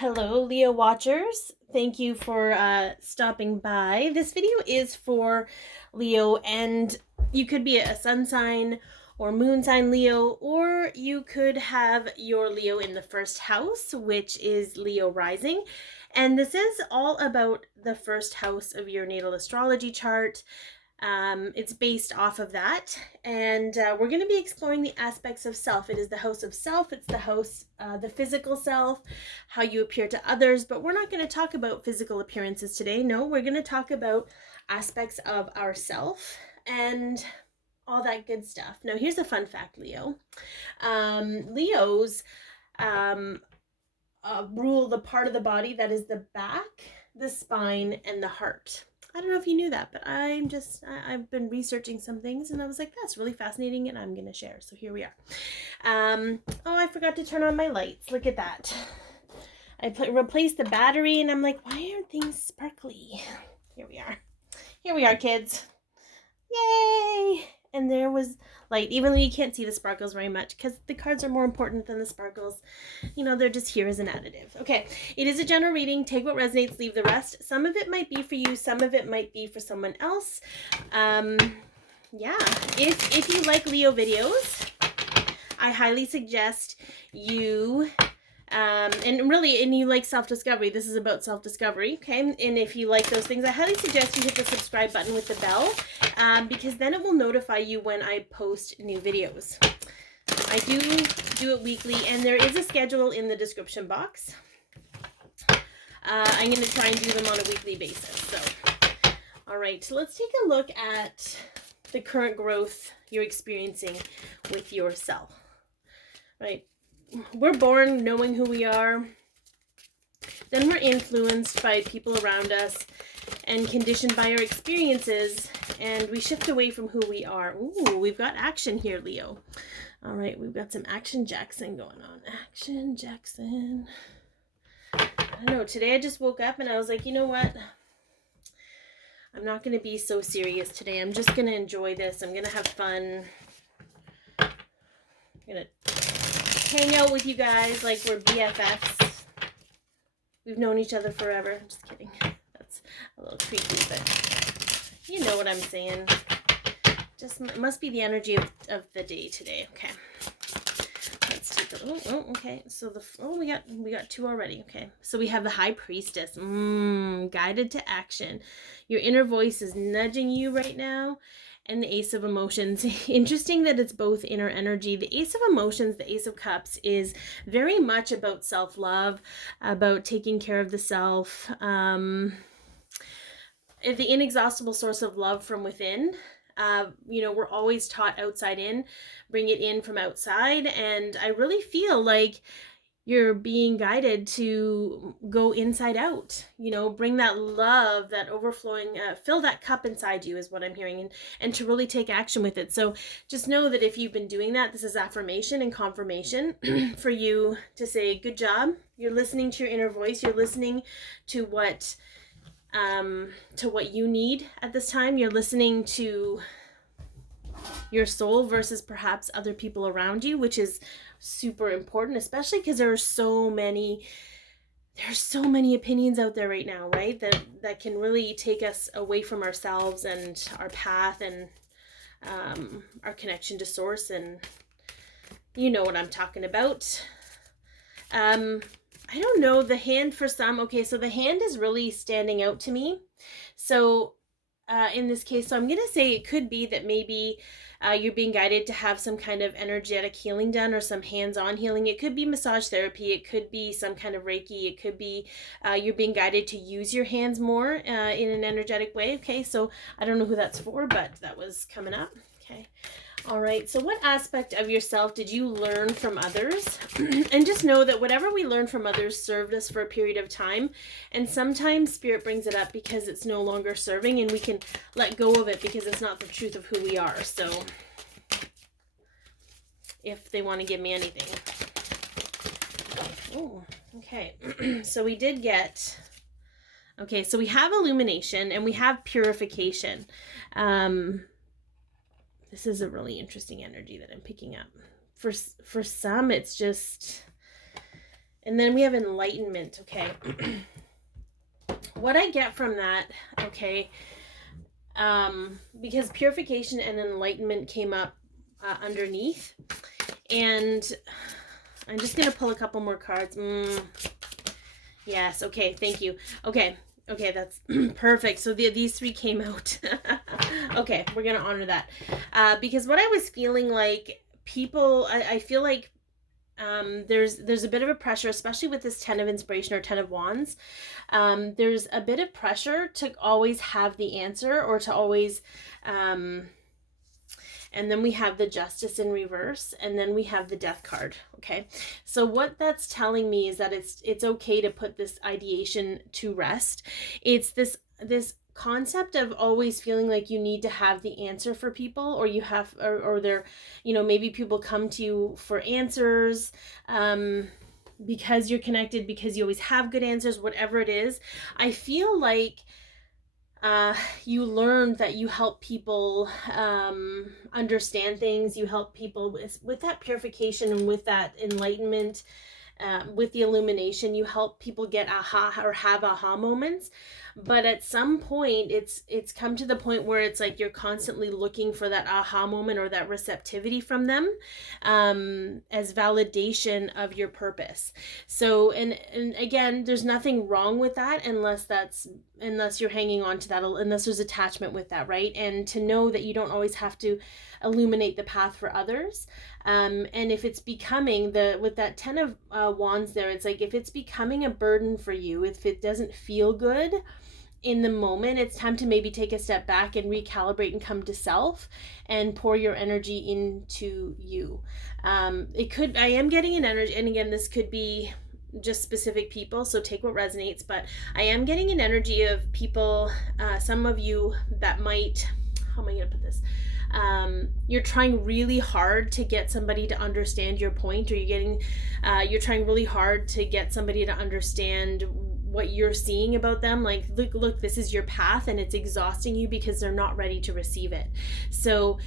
Hello, Leo watchers. Thank you for stopping by. This video is for Leo, and you could be a sun sign or moon sign Leo, or you could have your Leo in the first house, which is Leo rising. And this is all about the first house of your natal astrology chart. It's based off of that, and we're going to be exploring the aspects of self. It is the house of self. It's the house, the physical self, how you appear to others, but we're not going to talk about physical appearances today. No, we're going to talk about aspects of ourself and all that good stuff. Now, here's a fun fact, Leo. Leos rule the part of the body that is the back, the spine, and the heart. I don't know if you knew that, but I've been researching some things and I was like, that's really fascinating and I'm going to share. So here we are. Oh, I forgot to turn on my lights. Look at that. I replaced the battery and I'm like, why aren't things sparkly? Here we are. Here we are, kids. Yay! And there was light, even though you can't see the sparkles very much because the cards are more important than the sparkles. You know, they're just here as an additive. Okay, it is a general reading. Take what resonates, leave the rest. Some of it might be for you. Some of it might be for someone else. Yeah, if you like Leo videos, I highly suggest you... and you like self-discovery, this is about self-discovery, okay? And if you like those things, I highly suggest you hit the subscribe button with the bell, because then it will notify you when I post new videos. I do it weekly, and there is a schedule in the description box. I'm going to try and do them on a weekly basis. So, all right, so let's take a look at the current growth you're experiencing with yourself, right? We're born knowing who we are, then we're influenced by people around us and conditioned by our experiences, and we shift away from who we are. Ooh, we've got action here, Leo. All right, we've got some Action Jackson going on. Action Jackson. I don't know, today I just woke up and I was like, you know what? I'm not going to be so serious today. I'm just going to enjoy this. I'm going to have fun. I'm going to hang out with you guys like we're BFFs. We've known each other forever. I'm just kidding. That's a little creepy, but you know what I'm saying. Just must be the energy of the day today. Okay. Let's take a okay. So we got two already. Okay. So we have the High Priestess. Guided to action. Your inner voice is nudging you right now. And the Ace of Emotions. Interesting that it's both inner energy. The Ace of Emotions, the Ace of Cups, is very much about self-love, about taking care of the self, the inexhaustible source of love from within. You know, we're always taught outside in, bring it in from outside. And I really feel like you're being guided to go inside out, you know, bring that love, that overflowing, fill that cup inside you is what I'm hearing, and to really take action with it. So just know that if you've been doing that, this is affirmation and confirmation for you to say, good job. You're listening to your inner voice. You're listening to what you need at this time. You're listening to your soul versus perhaps other people around you, which is super important, especially because there's so many opinions out there right now, right? That can really take us away from ourselves and our path and our connection to source, and you know what I'm talking about. I don't know, the hand for some. Okay, so the hand is really standing out to me. So in this case, so I'm going to say it could be that maybe you're being guided to have some kind of energetic healing done or some hands-on healing. It could be massage therapy. It could be some kind of Reiki. It could be you're being guided to use your hands more in an energetic way. Okay, so I don't know who that's for, but that was coming up. Okay. All right, so what aspect of yourself did you learn from others? And just know that whatever we learn from others served us for a period of time. And sometimes Spirit brings it up because it's no longer serving, and we can let go of it because it's not the truth of who we are. So if they want to give me anything. Oh, okay. So we did get... Okay, so we have illumination and we have purification. This is a really interesting energy that I'm picking up. For some, it's just, And then we have enlightenment, okay? What I get from that, okay, because purification and enlightenment came up underneath. And I'm just going to pull a couple more cards. Yes, okay, thank you. Okay, that's perfect. So these three came out. Okay, we're going to honor that. Because what I was feeling like, people, I feel like there's a bit of a pressure, especially with this 10 of inspiration or 10 of wands. There's a bit of pressure to always have the answer, or to always, and then we have the Justice in reverse, and then we have the Death card. Okay, so what that's telling me is that it's okay to put this ideation to rest. It's this concept of always feeling like you need to have the answer for people, or you have, or they're, you know, maybe people come to you for answers, because you're connected, because you always have good answers, whatever it is. I feel like you learned that you help people understand things. You help people with that purification and with that enlightenment, with the illumination. You help people get aha, or have aha moments. But at some point, it's come to the point where it's like you're constantly looking for that aha moment or that receptivity from them, as validation of your purpose. So, and again, there's nothing wrong with that, unless you're hanging on to that, unless there's attachment with that, right? And to know that you don't always have to illuminate the path for others. And if it's becoming, with that 10 of wands there, it's like, if it's becoming a burden for you, if it doesn't feel good in the moment, it's time to maybe take a step back and recalibrate and come to self and pour your energy into you. I am getting an energy, and again, this could be just specific people, so take what resonates, but I am getting an energy of people, some of you that might, how am I going to put this? You're trying really hard to get somebody to understand your point, or you're trying really hard to get somebody to understand what you're seeing about them. Like, look, this is your path, and it's exhausting you because they're not ready to receive it. So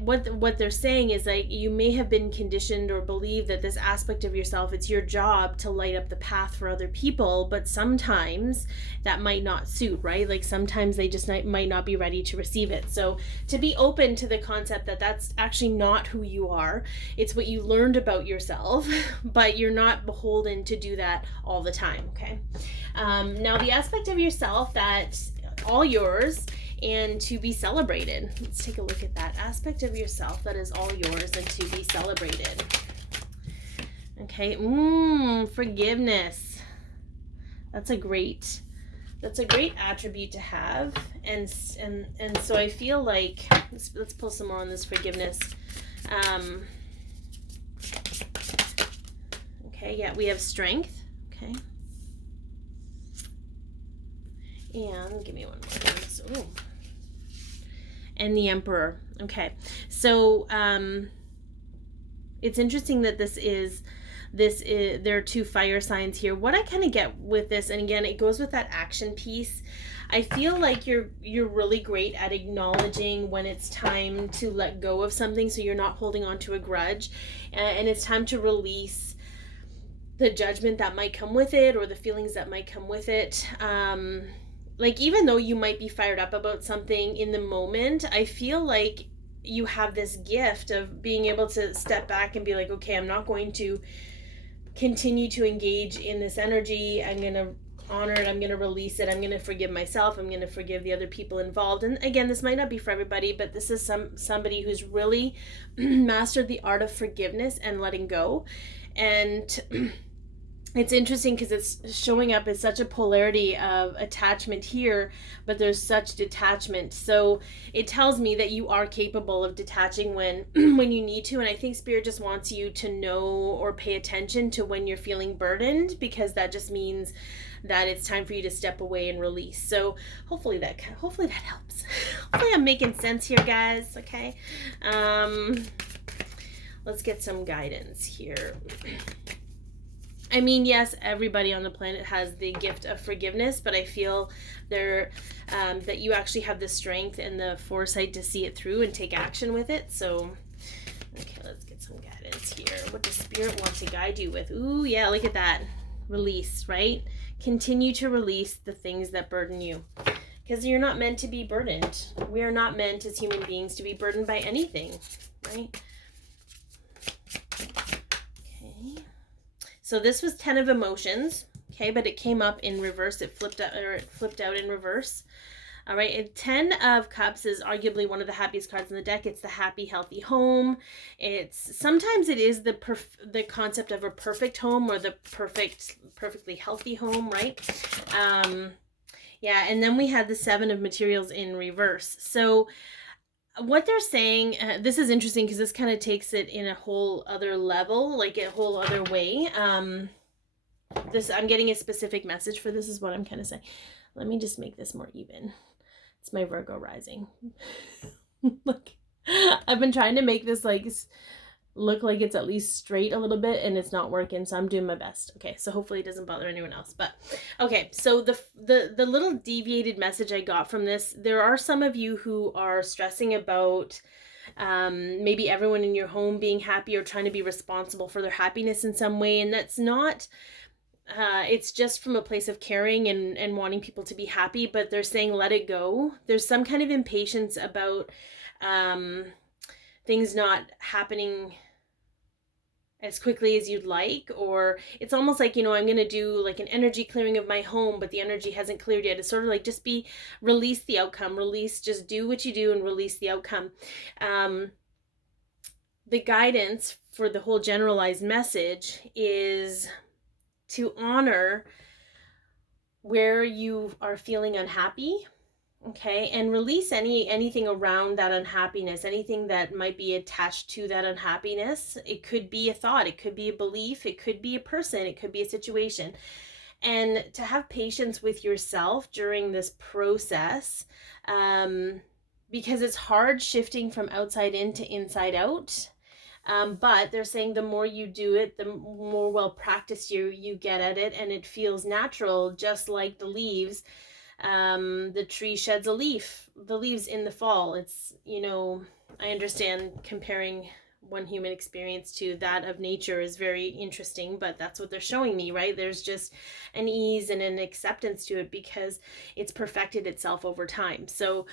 what they're saying is, like, you may have been conditioned or believe that this aspect of yourself, it's your job to light up the path for other people, but sometimes that might not suit, right? Like, sometimes they just might not be ready to receive it. So to be open to the concept that that's actually not who you are. It's what you learned about yourself, but you're not beholden to do that all the time, okay? Now, the aspect of yourself that's all yours and to be celebrated. Let's take a look at that aspect of yourself that is all yours and to be celebrated. Okay, forgiveness. That's a great attribute to have, and so I feel like let's pull some more on this forgiveness. Okay, yeah, we have strength. Okay. And give me one more. Ooh. And the Emperor. Okay. So it's interesting that there are two fire signs here. What I kind of get with this, and again, it goes with that action piece. I feel like you're really great at acknowledging when it's time to let go of something, so you're not holding on to a grudge, and it's time to release the judgment that might come with it, or the feelings that might come with it. Like, even though you might be fired up about something in the moment, I feel like you have this gift of being able to step back and be like, okay, I'm not going to continue to engage in this energy. I'm going to honor it. I'm going to release it. I'm going to forgive myself. I'm going to forgive the other people involved. And again, this might not be for everybody, but this is somebody who's really mastered the art of forgiveness and letting go. And it's interesting because it's showing up as such a polarity of attachment here, but there's such detachment. So it tells me that you are capable of detaching when you need to. And I think Spirit just wants you to know or pay attention to when you're feeling burdened, because that just means that it's time for you to step away and release. So hopefully that helps. Hopefully I'm making sense here, guys. Okay. Let's get some guidance here. I mean, yes, everybody on the planet has the gift of forgiveness, but I feel that you actually have the strength and the foresight to see it through and take action with it. So, okay, let's get some guidance. guidance here. What does Spirit want to guide you with? Ooh, yeah, look at that. Release, right? Continue to release the things that burden you. Because you're not meant to be burdened. We are not meant as human beings to be burdened by anything, right? Okay. So this was 10 of emotions, okay, but it came up in reverse. It flipped out in reverse. All right, and 10 of Cups is arguably one of the happiest cards in the deck. It's the happy, healthy home. Sometimes it is the concept of a perfect home, or the perfectly healthy home, right? Yeah, and then we had the 7 of Materials in reverse. So what they're saying, this is interesting because this kind of takes it in a whole other level, like a whole other way. I'm getting a specific message for this, is what I'm kind of saying. Let me just make this more even. It's my Virgo rising. Look, I've been trying to make this like look like it's at least straight a little bit, and it's not working, so I'm doing my best. Okay, so hopefully it doesn't bother anyone else. But okay, so the little deviated message I got from this, there are some of you who are stressing about maybe everyone in your home being happy, or trying to be responsible for their happiness in some way, and that's not it's just from a place of caring and wanting people to be happy, but they're saying let it go. There's some kind of impatience about things not happening as quickly as you'd like, or it's almost like, I'm going to do like an energy clearing of my home, but the energy hasn't cleared yet. It's sort of like release the outcome, just do what you do and release the outcome. The guidance for the whole generalized message is to honor where you are feeling unhappy, okay, and release anything around that unhappiness, anything that might be attached to that unhappiness. It could be a thought, it could be a belief, it could be a person, it could be a situation. And to have patience with yourself during this process, because it's hard shifting from outside in to inside out. But they're saying the more you do it, the more well practiced you get at it, and it feels natural, just like the leaves. The tree sheds a leaf, the leaves in the fall. It's, I understand comparing one human experience to that of nature is very interesting, but that's what they're showing me, right? There's just an ease and an acceptance to it because it's perfected itself over time. So,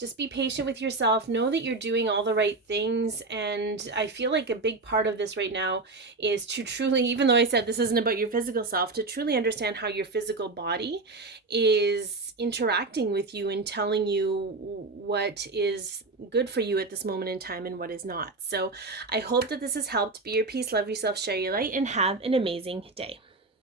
just be patient with yourself. Know that you're doing all the right things. And I feel like a big part of this right now is to truly, even though I said this isn't about your physical self, to truly understand how your physical body is interacting with you and telling you what is good for you at this moment in time and what is not. So I hope that this has helped. Be your peace, love yourself, share your light, and have an amazing day.